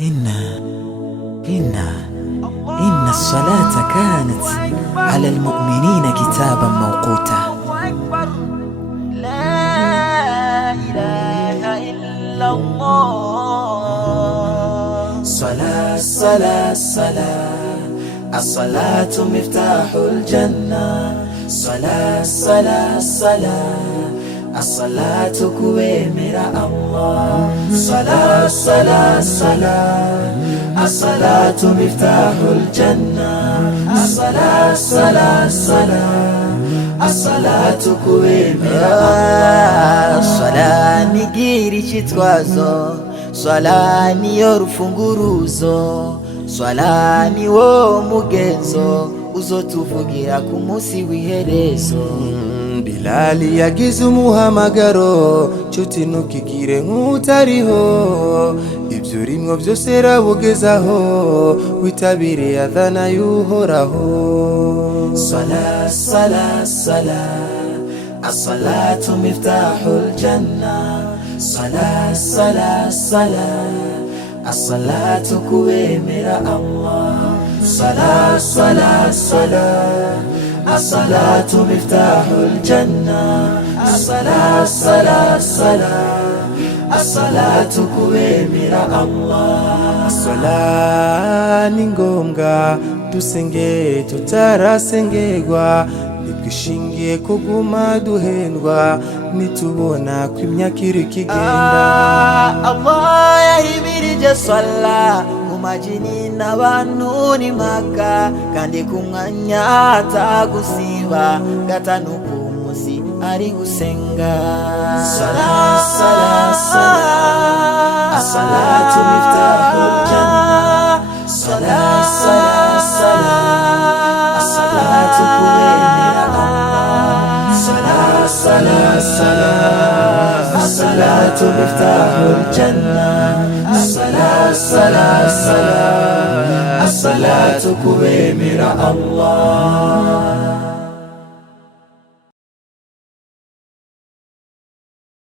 إن إن الصلاة كانت على المؤمنين كتابا موقوتا. لا إله إلا الله. صلاة صلاة صلاة، الصلاة مفتاح الجنة. صلاة صلاة صلاة، الصلاة كويمر الله. صلاة صلاة صلاة، الصلاة مفتاح الجنة. الصلاة صلاة صلاة، الصلاة كويمر الله. Swala nigiri chitwazo, swala niyo rufunguruzo, swala niwo mugenzo uzotuvugira ku munsi w'iherezo. Bilali yagize umuhamagaro, nshuti ntukigire nk'utariho, ibyo urimwo byose rabugezaho, witabire adhana y'uhoraho. صلاة صلاة صلاة، الصلاة مفتاح الجنة. صلاة صلاة صلاة، الصلاة كويمر الله. صلاة صلاة صلاة، الصلاة مفتاح الجنة. الصلاة صلاة صلاة، الصلاة كويمر الله. Swala ni ngombwa, dusenge tutarasengerwa, ntitwishingiye kuguma duhendwa, nitubona ko imyaka iri kigenda. Allah yahimirije swala ku majini n'abantu n'impaka, kandi ku mwanya atagusiba, gatanu ku munsi ari gusenga. صلاة صلاة صلاة، الصلاة مفتاح الجنة. صلاة صلاة صلاة، الصلاة كويمر الله. صلاة صلاة صلاة، الصلاة مفتاح الجنة. الصلاة صلاة صلاة، الصلاة كويمر الله.